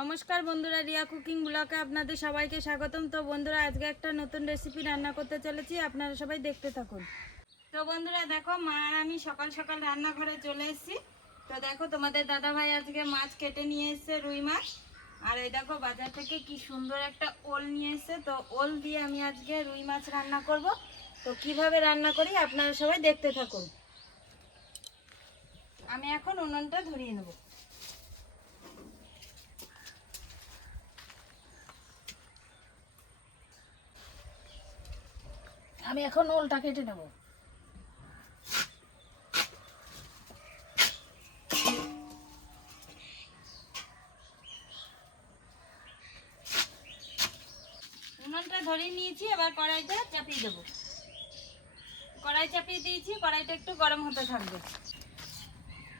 নমস্কার বন্ধুরা, রিয়া কুকিং ব্লকে আপনাদের সবাইকে স্বাগতম। তো বন্ধুরা, আজকে একটা নতুন রেসিপি রান্না করতে চলেছি, আপনারা সবাই দেখতে থাকুন। তো বন্ধুরা, দেখো, মা আর আমি সকাল সকাল রান্নাঘরে চলে এসেছি। তো দেখো, তোমাদের দাদা ভাই আজকে মাছ কেটে নিয়ে এসেছে, রুই মাছ। আর এই দেখো, বাজার থেকে কি সুন্দর একটা ওল নিয়ে এসেছে। তো ওল দিয়ে আমি আজকে রুই মাছ রান্না করব। তো কীভাবে রান্না করি, আপনারা সবাই দেখতে থাকুন। আমি এখন উনুনটা ধরিয়ে নেব। আমি এখন ওলটা কেটে নেব। নিয়েছি, এবার কড়াইটা চাপিয়ে দেবো। কড়াই চাপিয়ে দিয়েছি, কড়াইটা একটু গরম হতে থাকবে।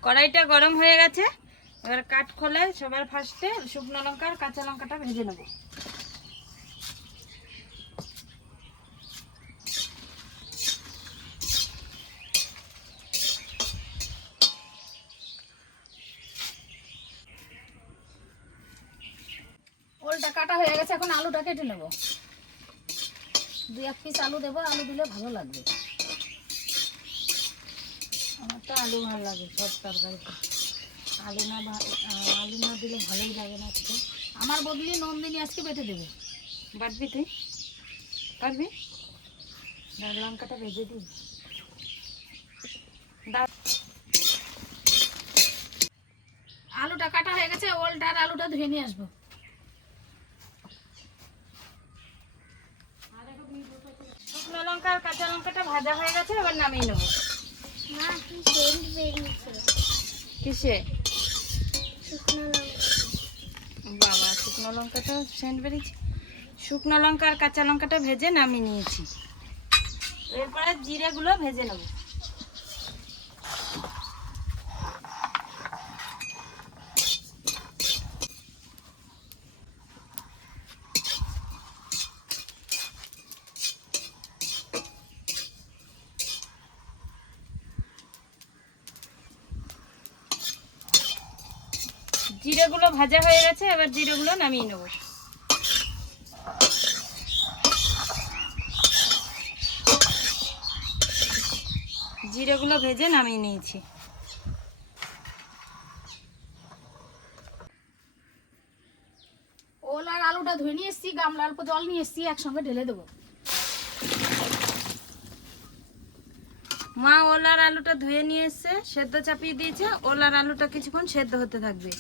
কড়াইটা গরম হয়ে গেছে, এবার কাঠ সবার ফার্স্টে শুকনো লঙ্কা আর কাঁচা লঙ্কাটা ভেজে নেব ওলটা গেছে এখন আলুটা কেটে নেব। দুই এক পিস আলু দেবো আলু দিলে ভালো লাগবে। আমার তো আলু ভালো লাগে সব তরকারিতে। আলু না আলু না দিলে ভালোই লাগে না খেতে। আমার বদলি নন্দিনী আজকে বেটে দেবে। বাটবি তুই? পারবি লঙ্কাটা ভেজে দিই। আলুটা কাটা হয়ে গেছে ওলটা আর আলুটা ধুয়ে নিয়ে আসব শুকনো লঙ্কা আর কাঁচা লঙ্কাটা ভাজা হয়ে গেছে আবার নামিয়ে নেব। কিসে? বাবা শুকনো লঙ্কাটা সেন্ট বেরিয়েছে। শুকনো লঙ্কা আর কাঁচা লঙ্কাটা ভেজে নামিয়ে নিয়েছি। এরপরে জিরেগুলো ভেজে নেব। জিরেগুলো ভাজা হয়ে গেছে এবার জিরেগুলো নামিয়ে নেব। জিরেগুলো ভেজে নামিয়ে নিয়েছি। ওল আর আলুটা ধুয়ে নিয়ে এসছি গামলা অল্প জল নিয়ে এসছি একসঙ্গে ঢেলে দেবো। মা ওলার আলুটা ধুয়ে নিয়ে এসছে সেদ্ধ চাপিয়ে দিয়েছে ওলার আলুটা কিছুক্ষণ সেদ্ধ হতে থাকবে।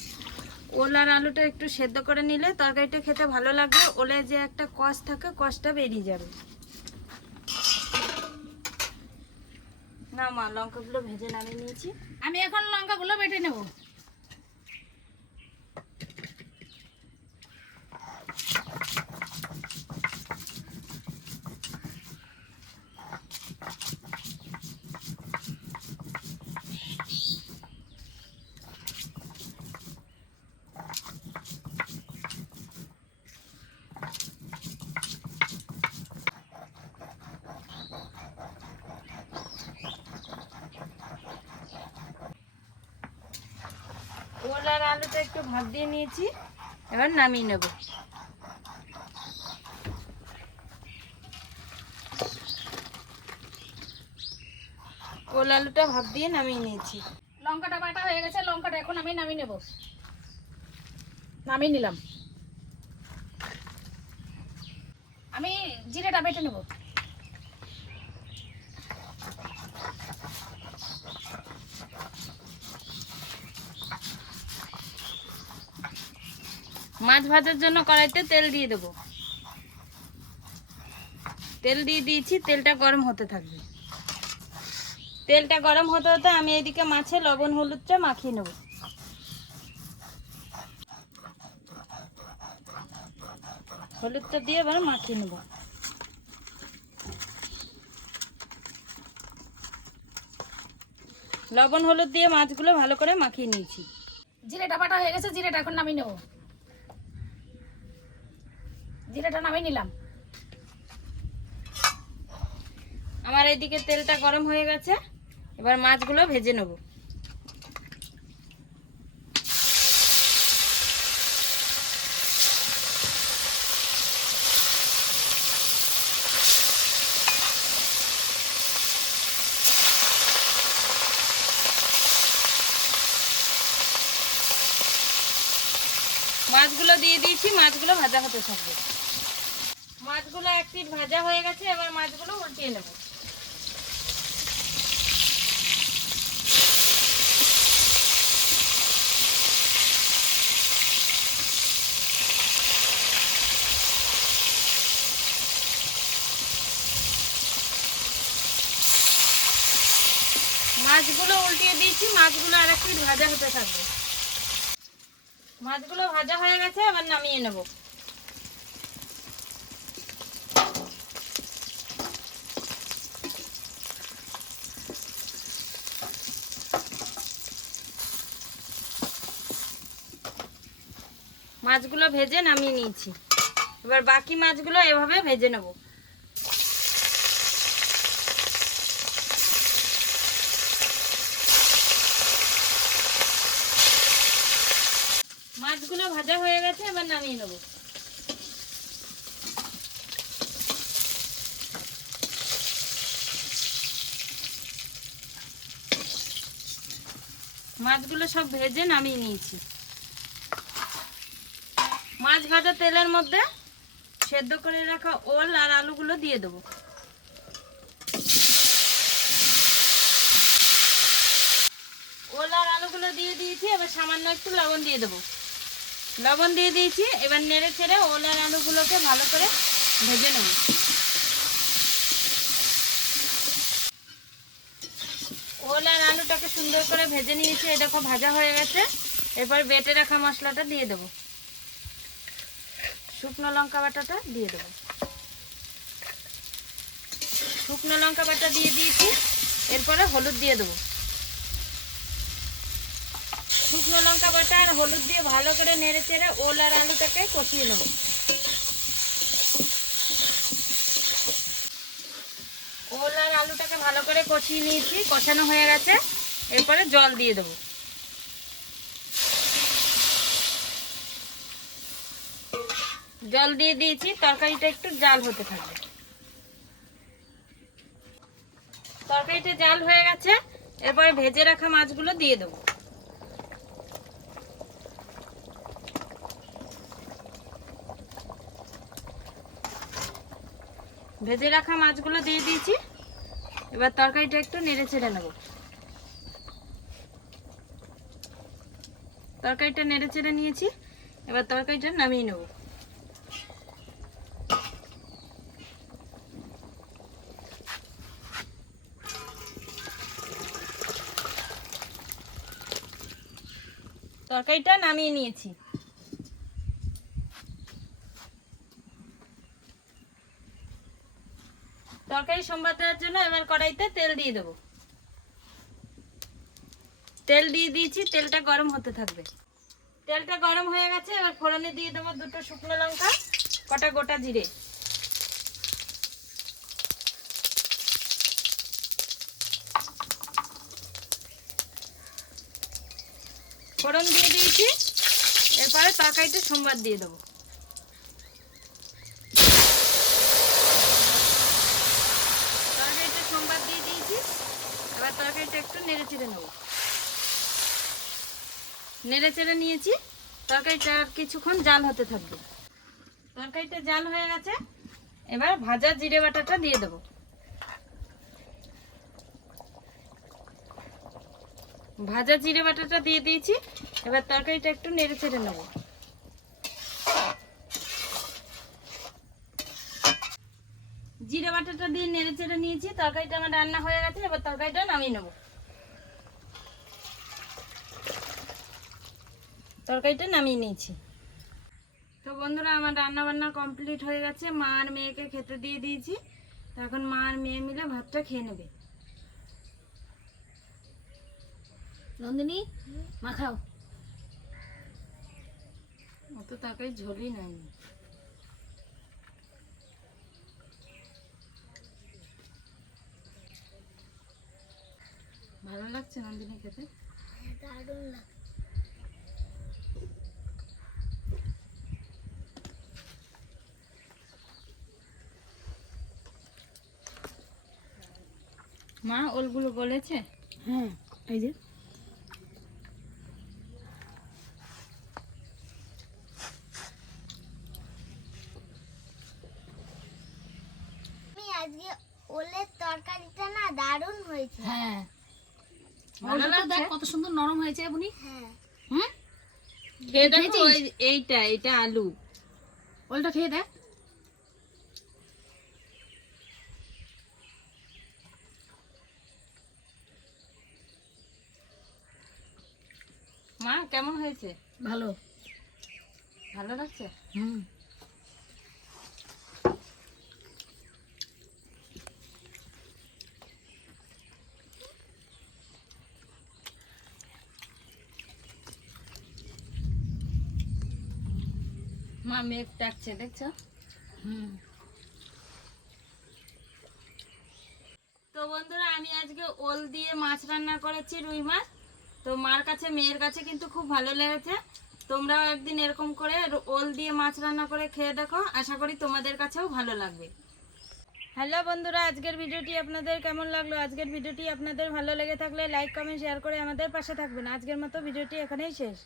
ওলার আলুটা একটু সেদ্ধ করে নিলে তরকারিটা খেতে ভালো লাগবে। ওলে যে একটা কষ থাকে, কষটা বেরিয়ে যাবে। না মা, লঙ্কাগুলো ভেজে নামিয়ে নিয়েছি। আমি এখন লঙ্কাগুলো বেটে নেব। ওলার আলুটা একটু ভাত দিয়ে নিয়েছি। এবার নামিয়ে নেব। ওল আলুটা ভাত দিয়ে নামিয়ে নিয়েছি। লঙ্কাটা বাটা হয়ে গেছে, লঙ্কাটা এখন আমি নামিয়ে নেব। নামিয়ে নিলাম। আমি জিরেটা বেটে নেব। মাছ ভাজার জন্য কড়াইতে তেল দিয়ে দেবো। তেল দিয়ে দিয়েছি, তেলটা গরম হতে থাকবে। তেলটা গরম হতে হতে আমি এদিকে মাছে লবণ, হলুদটা মাখিয়ে নেব। হলুদটা দিয়ে এবার মাখিয়ে নেব। লবণ, হলুদ দিয়ে মাছগুলো ভালো করে মাখিয়ে নিয়েছি। জিরেটা বাটা হয়ে গেছে, জিরেটা এখন নামিয়ে নেব। জিরাটা নামিয়ে নিলাম। আমার এদিকে তেলটা গরম হয়ে গেছে। এবার মাছগুলো ভেজে নেব। মাছগুলো দিয়ে দিয়েছি, মাছগুলো ভাজা হতে থাকবে। মাছগুলো এক পিঠ ভাজা হয়ে গেছে, এবার মাছগুলো উল্টিয়ে নেব। মাছগুলো উল্টিয়ে দিয়েছি, মাছগুলো আর এক পিঠ ভাজা হতে থাকবে। মাছগুলো ভাজা হয়ে গেছে, এবার নামিয়ে নেব। মাছগুলো ভেজে নামিয়ে নিয়েছি। এবার বাকি মাছগুলো এভাবে ভেজে নেব। মাছগুলো ভাজা হয়ে গেছে, এবার নামিয়ে নেব। মাছগুলো সব ভেজে নামিয়ে নিয়েছি। মাছ ভাজা তেলের মধ্যে সেদ্ধ করে রাখা ওল আর আলুগুলো দিয়ে দেবো। ওল আর আলুগুলো দিয়ে দিয়েছি, এবার সামান্য একটু লবণ দিয়ে দেবো। লবণ দিয়ে দিয়েছি, এবার নেড়ে ছেড়ে ওল আর আলুগুলোকে ভালো করে ভেজে নেব। ওল আর আলুটাকে সুন্দর করে ভেজে নিয়েছি এই দেখো ভাজা হয়ে গেছে। এবার বেটে রাখা মশলাটা দিয়ে দেবো। শুকনো লঙ্কা বাটাটা দিয়ে দেবো। শুকনো লঙ্কা বাটা দিয়ে দিয়েছি, এরপরে হলুদ দিয়ে দেবো। শুকনো লঙ্কা বাটা আর হলুদ দিয়ে ভালো করে নেড়ে চেড়ে ওল আর আলুটাকে কষিয়ে নেব। ওল আর আলুটাকে ভালো করে কষিয়ে নিয়েছি, কষানো হয়ে গেছে। এরপরে জল দিয়ে দেবো। জল দিয়ে দিয়েছি, তরকারিটা একটু জাল হতে থাকবে। তরকারিটা জাল হয়ে গেছে, এরপরে ভেজে রাখা মাছগুলো দিয়ে দেবো। ভেজে রাখা মাছগুলো দিয়ে দিয়েছি, এবার তরকারিটা একটু নেড়ে ছেড়ে নেব। তরকারিটা নেড়ে ছেড়ে নিয়েছি, এবার তরকারিটা নামিয়ে নেব। তরকারিটা নামিয়ে নিয়েছি। তরকারি সম্বাদ দেওয়ার জন্য এবার কড়াইতে তেল দিয়ে দেবো। তেল দিয়ে দিয়েছি, তেলটা গরম হতে থাকবে। তেলটা গরম হয়ে গেছে, এবার ফোড়নে দিয়ে দেবো দুটো শুকনো লঙ্কা, কটা গোটা জিরে। ফোড়ন দিয়ে দিয়েছি। এরপরে তরকারিতে সোমবার দিয়ে দেবো। সোমবার দিয়ে দিয়েছি। এবার তরকারিটা একটু নেড়ে চেড়ে নেব। নেড়ে চেড়ে নিয়েছি। তরকারিটা কিছুক্ষণ হতে থাকবে। তরকারিটা জাল হয়ে গেছে। এবার ভাজা জিরে বাটাটা দিয়ে দেবো। ভাজা জিরে বাটাটা দিয়ে দিয়েছি। এবার তরকারিটা একটু নেড়ে চেড়ে নেব। জিরে বাটাটা দিয়ে নেড়ে চেড়ে নিয়েছি, তরকারিটা আমার রান্না হয়ে গেছে, এবার তরকারিটা নামিয়ে নেব। তরকারিটা নামিয়ে নিয়েছি। তো বন্ধুরা, আমার রান্না বান্না কমপ্লিট হয়ে গেছে। মা আর মেয়েকে খেতে দিয়ে দিয়েছি। তো এখন মা আর মেয়ে মিলে ভাতটা খেয়ে নেবে। নন্দিনী মাখাও অত তরকারি ঝোলই নাই। ভালো লাগছে নন্দিনী খেতে? মা ওলগুলো বলেছে? হ্যাঁ এই যে ওলের তরকারিটা না দারুণ হয়েছে হ্যাঁ ভালো ওলটা তো দেখ লাগছে? কত সুন্দর নরম হয়েছে বুনি। হ্যাঁ। হুম? খেয়ে দেখো এইটা এইটা আলু। ওলটা খেয়ে দেখ। মা কেমন হয়েছে? ভালো। ভালো লাগছে? হুম। মেঘ ডাকছে দেখছ? তো বন্ধুরা, আমি আজকে ওল দিয়ে মাছ রান্না করেছি, রুই মাছ। তো মার কাছে, মেয়ের কাছে কিন্তু খুব ভালো লেগেছে। তোমরাও একদিন এরকম করে ওল দিয়ে মাছ রান্না করে খেয়ে দেখো। আশা করি তোমাদের কাছেও ভালো লাগবে। হ্যালো বন্ধুরা, আজকের ভিডিওটি আপনাদের কেমন লাগল? আজকের ভিডিওটি আপনাদের ভালো লেগে থাকলে লাইক, কমেন্ট, শেয়ার করে আমাদের পাশে থাকবেন। আজকের মতো ভিডিওটি এখানেই শেষ।